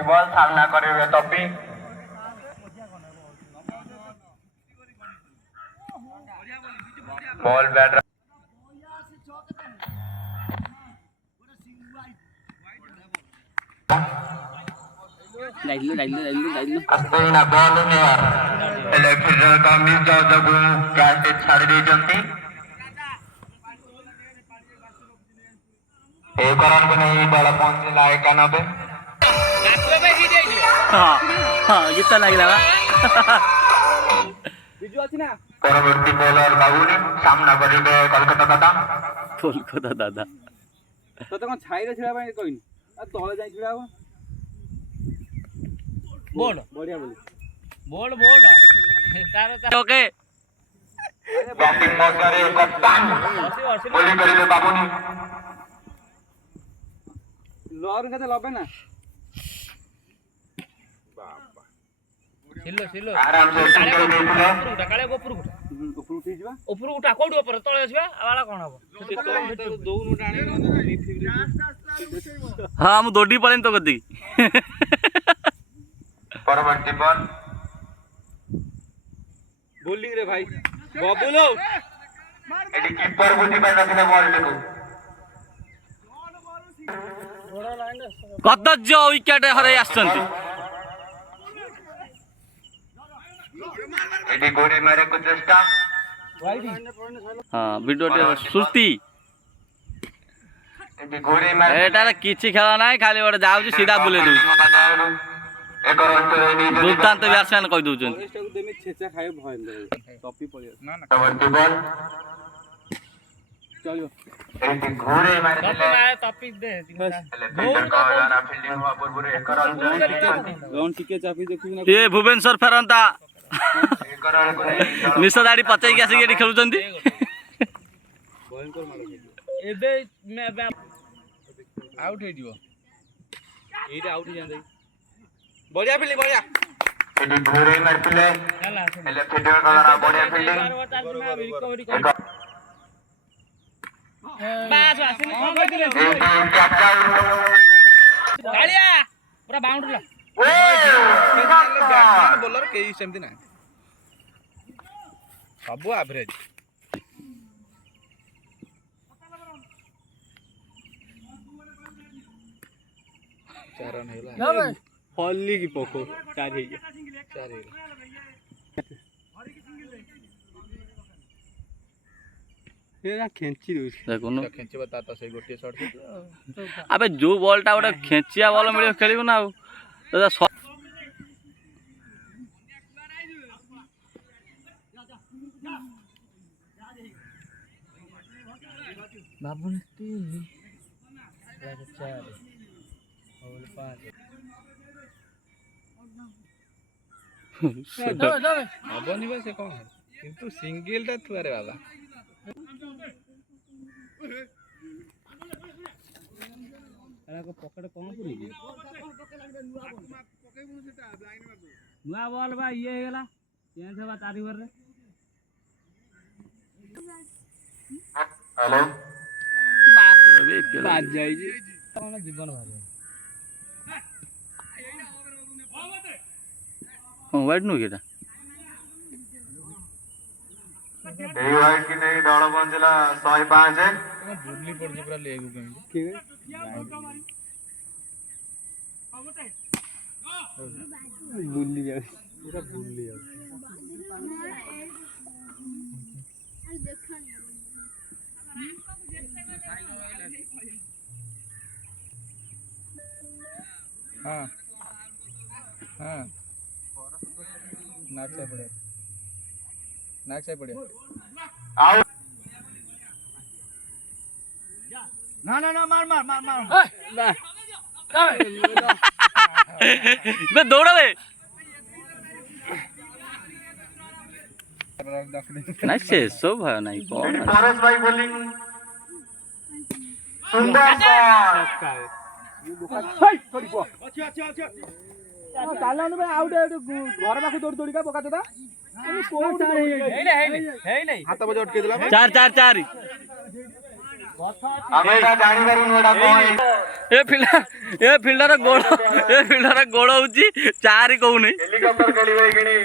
Ball सामना करेंगे टॉपी ball bat ना बॉल इलेक्ट्रिकल का मिस जाऊ कैसे छाड़ी देते एक रन को नहीं बॉल पहुंचला 91 गीत लगे परवर्ती बॉलर बाबुनी सामना करेंगे कोलकाता दादा तो कौन छाई रे छिड़ा भाई कोई आ तळे जाई छिड़ा हो बोल बढ़िया बोल तार ओके बैटिंग मौज करे कप्तान बॉलिंग करेंगे बाबुनी लॉर का लबे ना सिल्लो आराम से सिंगल देखले काळे गोपुर ऊपर उठी जबा ऊपर उठा कोडी ऊपर तळे आछबा आवाला कोन हबो दोनु टाणी हाँ मु दौड़ी पड़े तो कदी परवर्ती बॉल बोलिंग रे भाई बबुलो एडी कीपर बुद्धि पाई नथिले बॉल लेको कदज विकेट हरे आछंती एडी गोरी मारे को चेष्टा हाँ वीडियो सुस्ती एडी गोरी मारे एटार किछि खेल ना खाली गोटे जाऊँ सीधा बुले दू एक रन तो नहीं दुर्दांत बैट्समैन कह दउछन फॉरेस्ट को देमे छेचा खाए भय टॉपी पड़ी ना ना परवर्ती बॉल चलियो एडी गोरी मारे दिले टॉपी दे फील्डर का यार फील्डिंग हुआ पूर्व एक रन तो ग्राउंड टिके चापी देखु ना ये भुवनेश्वर फेरंता एक रन को नहीं निश दाढ़ी पचई के आसिक खेलुचंती भयंकर मारो एबे मैं आउट हे दियो एटा आउट ही जांदे बढ़िया फील्डिंग बढ़िया एडी गोरी मार पिले चला एले फील्डर का यार बढ़िया फील्डिंग रिकवरी कर बास आसिनी कोन कर दिले गालिया पूरा बाउंड्री ला बैट्समैन बॉलर के सेमती ना सब एवरेज चार रन हेला हॉली की पोको चार हे चार हे ये ना खेंची दउ देखुन खेंची बताता सही गोटे शॉट अबे जो बॉलटा गोटे खेचिया बॉल मिल खेलू ना बाबुंती लगे 4 और 5 हबनी बा से कौन है किंतु सिंगल टा थुआरे बाबा एला को पकड़ कौन पुरी नुआ बॉल बा ये हेला चेंज होबा तारी भर रे हेलो बाज जाई जी कौन जीवन भारी वाइड नु केटा ए वाइड की नहीं दौड़ पहुंचला 105 है बुल्ली पड़ जे पूरा लेगु केम ठीक है बुल्ली जा पूरा बुल्ली जा हाँ हाँ नाक से पड़े आउट ना ना ना मार मार मार मार बे दौड़ा बे नहीं से सब है नहीं कौन परेश भाई बॉलिंग सुंदर बॉल ताला भाई आउट घर पाखे दौड़ी दौड़ी का पका था हे नहीं हाथ बजे अटके दिला चार चार चार ଆମେ ଏଟା ଜାଣିପାରୁନୁ ଏଟା କଣ ଏ ଫିଲ୍ଡର ଗୋଳ ହଉଛି 4 କହୁନି। ହେଲିକପ୍ଟର ଖେଳିବେ କିଣି